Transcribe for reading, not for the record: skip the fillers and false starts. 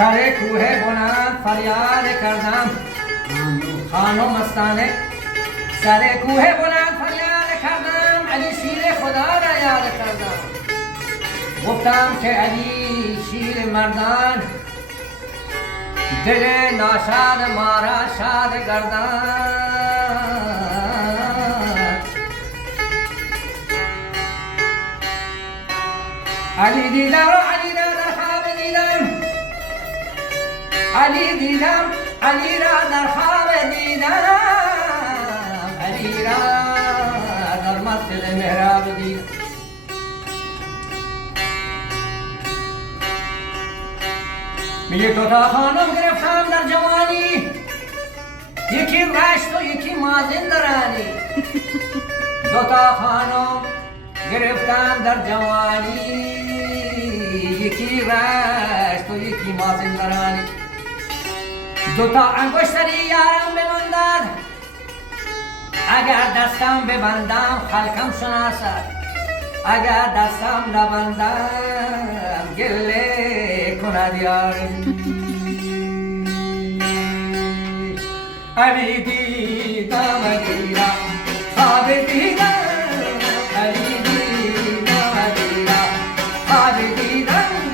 سر کوه بلند فریاد کردم خانم مستانه سر کوه بلند فریاد کردم علی شیر خدا را یاد کردم گفتم که علی شیر مردان دل ناشاد ما را شاد گردان علی دیدم و علی را در خواب دیدم علی دیدم علی را در خواب دیدم علی را در مسجد محراب دیدم میگه دوتا خانم گرفتم در جوانی یکی رشت و یکی مازندرانی دوتا خانم گرفتم در جوانی یکی رشت و یکی مازندرانی دوتا انگشتری یارم ببندد اگر دستم ببندم خلقم شناسد اگر دستم نبندم گله کند یاری علی دیدم علی را خواب دیدم علی دیدم علی را خواب دیدم